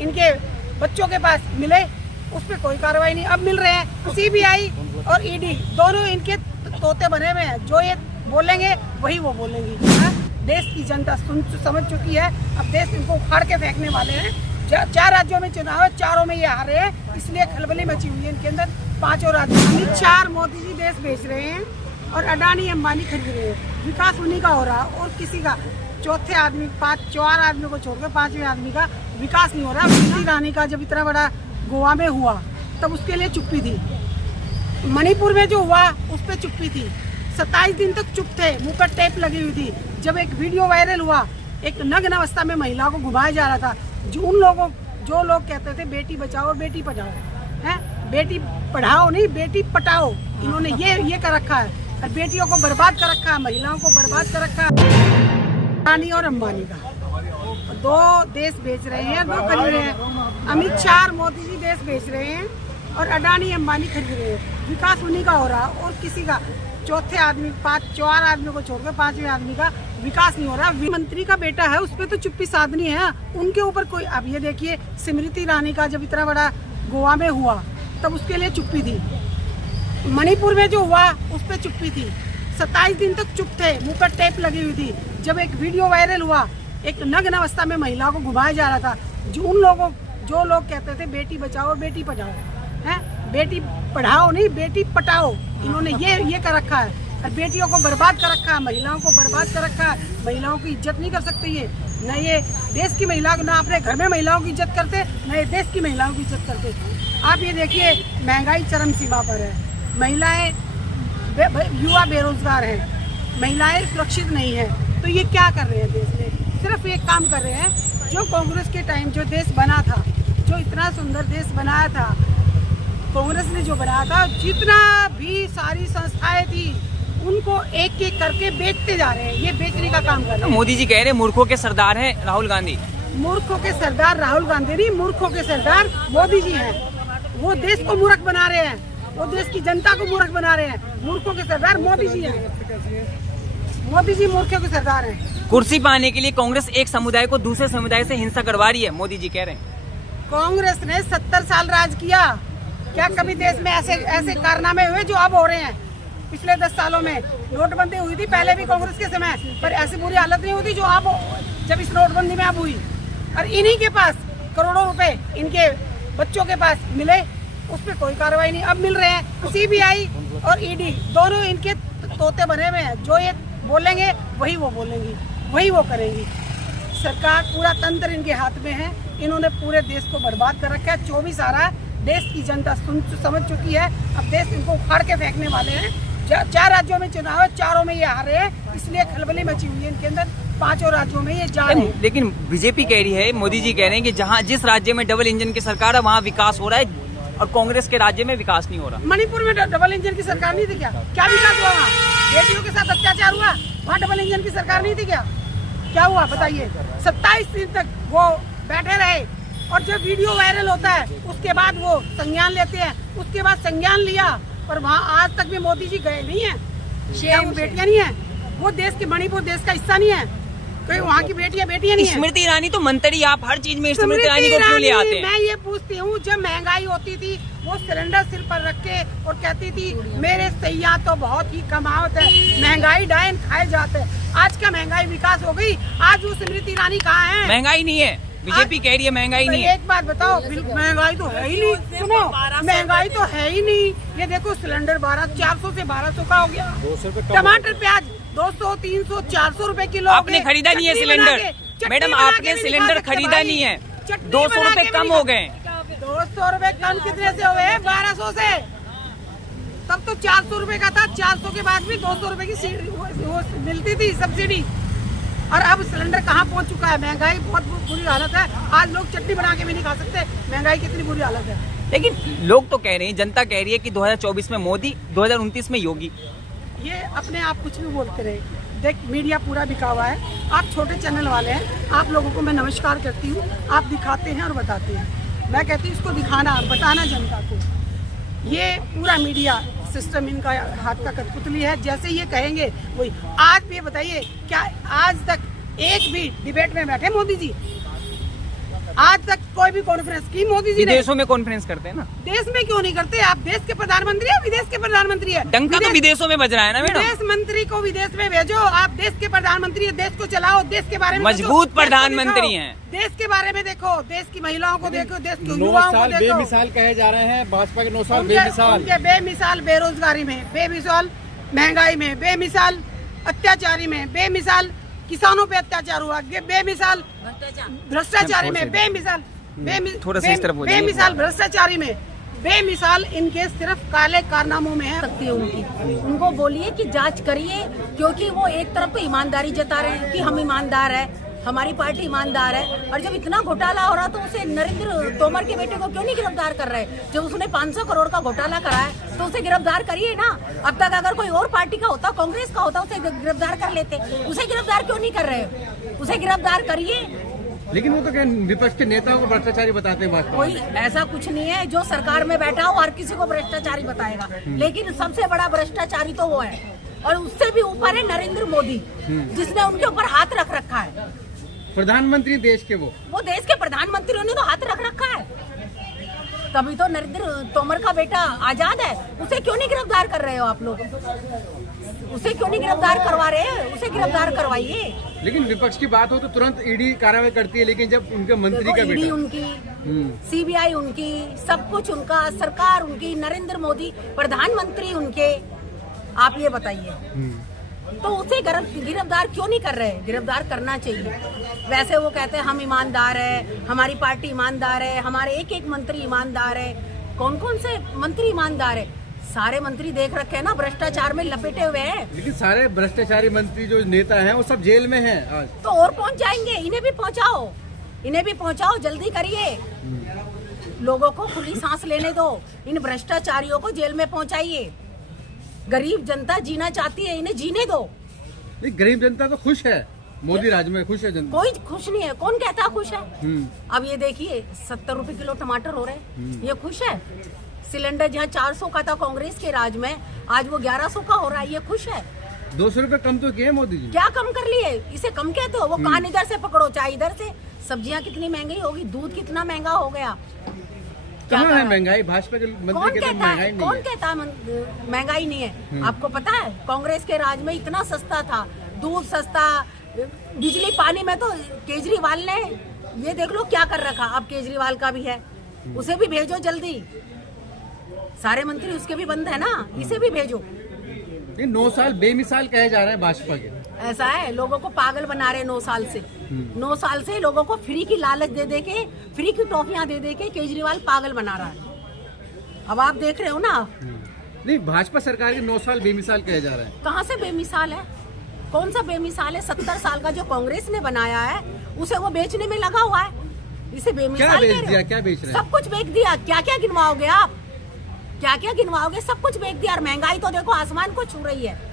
इनके बच्चों के पास मिले, उस पर कोई कार्रवाई नहीं। अब मिल रहे हैं सीबीआई और ईडी, दोनों इनके तोते बने हुए हैं, जो ये बोलेंगे वही वो बोलेंगी। देश की जनता सुन समझ चुकी है, अब देश इनको उखाड़ के फेंकने वाले हैं। 4 राज्यों में चुनाव है, 4 में ये हारे हैं, इसलिए खलबली मची हुई है इनके अंदर। 5 राज्यों में 4 मोदी जी देश बेच रहे हैं और अडानी अंबानी खरीद रहे हैं। विकास उन्हीं का हो रहा और किसी का चौथे आदमी 4 आदमियों को छोड़कर 5वें आदमी का विकास नहीं हो रहा। स्मृति ईरानी का जब इतना बड़ा गोवा में हुआ तब उसके लिए चुप्पी थी, मणिपुर में जो हुआ उस पर चुप्पी थी, 27 दिन तक चुप थे, मुंह पर टेप लगी हुई थी। जब एक वीडियो वायरल हुआ, एक नग्न अवस्था में महिलाओं को घुमाया जा रहा था, जो लोग कहते थे बेटी बचाओ और बेटी पढ़ाओ, हैं बेटी पढ़ाओ नहीं बेटी पटाओ, इन्होंने ये कर रखा है और बेटियों को बर्बाद कर रखा है, महिलाओं को बर्बाद कर रखा है। अडानी और अंबानी का 2 देश बेच रहे हैं, 2 खरीद रहे हैं। अमित शाह और मोदी जी देश बेच रहे हैं और अडानी अंबानी खरीद रहे हैं। विकास उन्हीं का हो रहा और किसी का चौथे आदमी 4 आदमियों को छोड़कर 5वें आदमी का विकास नहीं हो रहा। मंत्री का बेटा है, उस पर तो चुप्पी साधनी है, उनके ऊपर कोई। अब ये देखिए स्मृति ईरानी का जब इतना बड़ा गोवा में हुआ तब उसके लिए चुप्पी थी, मणिपुर में जो हुआ उस पर चुप्पी थी, 27 दिन तक चुप थे, मुंह पर टेप लगी हुई थी। जब एक वीडियो वायरल हुआ, एक नग्न अवस्था में महिलाओं को घुमाया जा रहा था, जो लोग कहते थे बेटी बचाओ और बेटी पढ़ाओ, हैं बेटी पढ़ाओ नहीं बेटी पटाओ, इन्होंने ये कर रखा है और बेटियों को बर्बाद कर रखा है, महिलाओं को बर्बाद कर रखा है। महिलाओं की इज्जत नहीं कर सकते ये, न ये देश की महिलाओं को, ना अपने घर में महिलाओं की इज्जत करते, न ये देश की महिलाओं की इज्जत करते। आप ये देखिए महंगाई चरम सीमा पर है, महिलाएं युवा बेरोजगार हैं, महिलाएं सुरक्षित नहीं है, तो ये क्या कर रहे हैं देश में? सिर्फ एक काम कर रहे हैं, जो कांग्रेस के टाइम जो देश बना था, जो इतना सुंदर देश बनाया था, कांग्रेस ने जो बनाया था, जितना भी सारी संस्थाएं थी उनको एक एक करके बेचते जा रहे हैं, ये बेचने का काम कर रहे हैं। मोदी जी कह रहे हैं मूर्खों के सरदार हैं राहुल गांधी। मूर्खों के सरदार राहुल गांधी नहीं, मूर्खों के सरदार मोदी जी हैं। वो देश को मूर्ख बना रहे हैं, वो देश की जनता को मूर्ख बना रहे हैं। मूर्खों के सरदार मोदी जी हैं, मोदी जी मूर्खों के सरदार हैं। कुर्सी पाने के लिए कांग्रेस एक समुदाय को दूसरे समुदाय से हिंसा करवा रही है, मोदी जी कह रहे हैं। कांग्रेस ने 70 साल राज किया, क्या कभी देश में ऐसे कारनामे हुए जो अब हो रहे हैं? पिछले 10 सालों में नोटबंदी हुई थी, पहले भी कांग्रेस के समय, पर ऐसी बुरी हालत नहीं हुई थी जो अब जब इस नोटबंदी में अब हुई। और इन्हीं के पास करोड़ों रुपए इनके बच्चों के पास मिले, उस पर कोई कार्रवाई नहीं। अब मिल रहे हैं सीबीआई और ईडी, दोनों इनके तोते बने हुए हैं, जो ये बोलेंगे वही वो बोलेंगी, वही वो करेंगी। सरकार पूरा तंत्र इनके हाथ में है, इन्होंने पूरे देश को बर्बाद कर रखा है। 24 आ रहा है, देश की जनता सुन समझ चुकी है, अब देश इनको उखाड़ के फेंकने वाले हैं। 4 राज्यों में चुनाव है, 4 में ये हारे हैं, इसलिए खलबली मची हुई है इनके अंदर। 5 राज्यों में ये जा रहे हैं। लेकिन बीजेपी कह रही है, मोदी जी कह रहे हैं कि जिस राज्य में डबल इंजन की सरकार है वहाँ विकास हो रहा है और कांग्रेस के राज्य में विकास नहीं हो रहा। मणिपुर में डबल इंजन की सरकार नहीं थी क्या? क्या विकास हुआ वहाँ? बेटियों के साथ अत्याचार हुआ, वहाँ डबल इंजन की सरकार नहीं थी क्या हुआ बताइए? 27 दिन तक वो बैठे रहे और जब वीडियो वायरल होता है उसके बाद वो संज्ञान लेते हैं, उसके बाद संज्ञान लिया, पर वहाँ आज तक भी मोदी जी गए नहीं है। क्या वो बेटियां नहीं है? वो देश के, मणिपुर देश का हिस्सा नहीं है, तो वहाँ की बेटियां नहीं है। स्मृति ईरानी तो मंत्री, आप हर चीज में स्मृति ईरानी को क्यों ले आते हैं? मैं ये पूछती हूँ, जब महंगाई होती थी वो सिलेंडर सिर पर रख के और कहती थी मेरे सैया तो बहुत ही कमावत है, महंगाई डायन खाए जाते। आज क्या महंगाई विकास हो गई? आज वो स्मृति ईरानी कहाँ है? महंगाई नहीं है, बीजेपी कह रही है महंगाई नहीं है। एक बात बताओ, महंगाई तो है ही नहीं। सुनो, महंगाई तो है ही नहीं। ये देखो सिलेंडर 400 से 1200 का हो गया, टमाटर प्याज 200, 300, 400 रुपए किलो। आपने खरीदा नहीं है सिलेंडर मैडम, आपने सिलेंडर खरीदा नहीं है। 200 रुपए कम हो गए। 200 रुपए कम कितने से हुए? 1200 से। तब तो 400 रुपए का था, 400 के बाद भी 200 रुपए की मिलती थी सब्सिडी। और अब सिलेंडर कहाँ पहुँच चुका है? महंगाई बहुत बुरी हालत है, आज लोग चटनी बना के भी नहीं खा सकते, महंगाई कितनी बुरी हालत है। लेकिन लोग तो कह रहे हैं, जनता कह रही है कि 2024 में मोदी, 2029 में योगी। ये अपने आप कुछ भी बोलते रहे। देख, मीडिया पूरा बिका हुआ है, आप छोटे चैनल वाले हैं, आप लोगों को मैं नमस्कार करती हूँ, आप दिखाते हैं और बताते हैं। मैं कहती हूँ इसको दिखाना, बताना जनता को। ये पूरा मीडिया सिस्टम इनका हाथ का कठपुतली है, जैसे ये कहेंगे वही। आज भी बताइए, क्या आज तक एक भी डिबेट में बैठे मोदी जी? आज तक कोई भी कॉन्फ्रेंस की मोदी जी ने। विदेशों में कॉन्फ्रेंस करते हैं ना, देश में क्यों नहीं करते? आप देश के प्रधानमंत्री है, विदेश के प्रधानमंत्री है। डंका तो विदेशों में बज रहा है ना मैडम। विदेश मंत्री को विदेश में भेजो, आप देश के प्रधानमंत्री है, देश को चलाओ, देश के बारे में मजबूत सोचो, प्रधानमंत्री हैं। देश के बारे में देखो, देश की महिलाओं को देखो, देश के युवाओं को देखो। बेमिसाल कहे जा रहे हैं भाजपा के 9 साल उनके बेमिसाल। बेमिसाल बेरोजगारी में, बेमिसाल महंगाई में, बेमिसाल अत्याचारी में, बेमिसाल किसानों पे अत्याचार हुआ, बेमिसाल भ्रष्टाचारी में, बेमिसाल थोड़ा सा इस तरफ हो जाइए। बेमिसाल भ्रष्टाचारी में, बेमिसाल इनके सिर्फ काले कारनामों में है। सकती है उनको बोलिए कि जांच करिए, क्योंकि वो एक तरफ तो ईमानदारी जता रहे हैं कि हम ईमानदार है, हमारी पार्टी ईमानदार है, और जब इतना घोटाला हो रहा तो उसे नरेंद्र तोमर के बेटे को क्यों नहीं गिरफ्तार कर रहे? जब उसने 500 करोड़ का घोटाला करा है तो उसे गिरफ्तार करिए ना। अब तक अगर कोई और पार्टी का होता, कांग्रेस का होता, उसे गिरफ्तार कर लेते। उसे गिरफ्तार क्यों नहीं कर रहे? उसे गिरफ्तार करिए। लेकिन वो तो क्या विपक्ष के नेताओं को भ्रष्टाचारी बताते हैं भाजपा। कोई ऐसा कुछ नहीं है, जो सरकार में बैठा हो हर किसी को भ्रष्टाचारी बताएगा, लेकिन सबसे बड़ा भ्रष्टाचारी तो वो है, और उससे भी ऊपर है नरेंद्र मोदी, जिसने उनके ऊपर हाथ रख रखा है। प्रधानमंत्री देश के वो देश के प्रधानमंत्री ने तो हाथ रख रखा है, तभी तो नरेंद्र तोमर का बेटा आजाद है। उसे क्यों नहीं गिरफ्तार कर रहे हो आप लोग? उसे क्यों नहीं गिरफ्तार करवा रहे हैं? उसे गिरफ्तार करवाइए। लेकिन विपक्ष की बात हो तो तुरंत ईडी कार्रवाई करती है, लेकिन जब उनके मंत्री का ईडी बेटा उनकी, सीबीआई उनकी, सब कुछ उनका, सरकार उनकी, नरेंद्र मोदी प्रधानमंत्री उनके, आप ये बताइए तो उसे गिरफ्तार क्यों नहीं कर रहे? गिरफ्तार करना चाहिए। वैसे वो कहते हैं हम ईमानदार है, हमारी पार्टी ईमानदार है, हमारे एक एक मंत्री ईमानदार है। कौन कौन से मंत्री ईमानदार है? सारे मंत्री देख रखे हैं ना, भ्रष्टाचार में लपेटे हुए हैं। लेकिन सारे भ्रष्टाचारी मंत्री जो नेता हैं वो सब जेल में हैं आज। तो और पहुंच जाएंगे, इन्हें भी पहुंचाओ, इन्हें भी पहुंचाओ, जल्दी करिए। लोगों को खुली सांस लेने दो, इन भ्रष्टाचारियों को जेल में पहुंचाइए। गरीब जनता जीना चाहती है, इन्हें जीने दो। नहीं, गरीब जनता तो खुश है, मोदी राज में खुश है जनता। कोई खुश नहीं है, कौन कहता खुश है? अब ये देखिए 70 रुपए किलो टमाटर हो रहे हैं, ये खुश है? सिलेंडर जहाँ 400 का था कांग्रेस के राज में, आज वो 1100 का हो रहा है, ये खुश है? 200 रुपए कम तो किए मोदी जी। क्या कम कर लिए? इसे कम कहते हो? वो कान इधर से पकड़ो, चाहे इधर से। सब्जियां कितनी महंगी होगी, दूध कितना महंगा हो गया। कहाँ है महंगाई? भाजपा के मंत्री कहते हैं महंगाई नहीं है। कौन कहता है महंगाई नहीं है? आपको पता है कांग्रेस के राज में इतना सस्ता था, दूध सस्ता, बिजली पानी में तो केजरीवाल ने ये देख लो क्या कर रखा। अब केजरीवाल का भी है, उसे भी भेजो जल्दी। सारे मंत्री उसके भी बंद है ना, इसे भी भेजो। ये 9 साल बेमिसाल कहे जा रहे हैं भाजपा के। ऐसा है, लोगों को पागल बना रहे 9 साल से। 9 साल से लोगों को फ्री की लालच दे दे के, फ्री की टॉफियां दे दे के केजरीवाल पागल बना रहा है। अब आप देख रहे हो ना। नहीं, भाजपा सरकार के 9 साल बेमिसाल कहे जा रहे हैं। कहाँ से बेमिसाल है? कौन सा बेमिसाल है? 70 साल का जो कांग्रेस ने बनाया है उसे वो बेचने में लगा हुआ है। इसे बेमिसाल क्या बेच कह रहे दिया? हो? क्या बेच रहे हैं? सब कुछ बेच दिया। क्या क्या गिनवाओगे आप? क्या क्या गिनवाओगे? सब कुछ बेच दिया। और महंगाई तो देखो आसमान को छू रही है।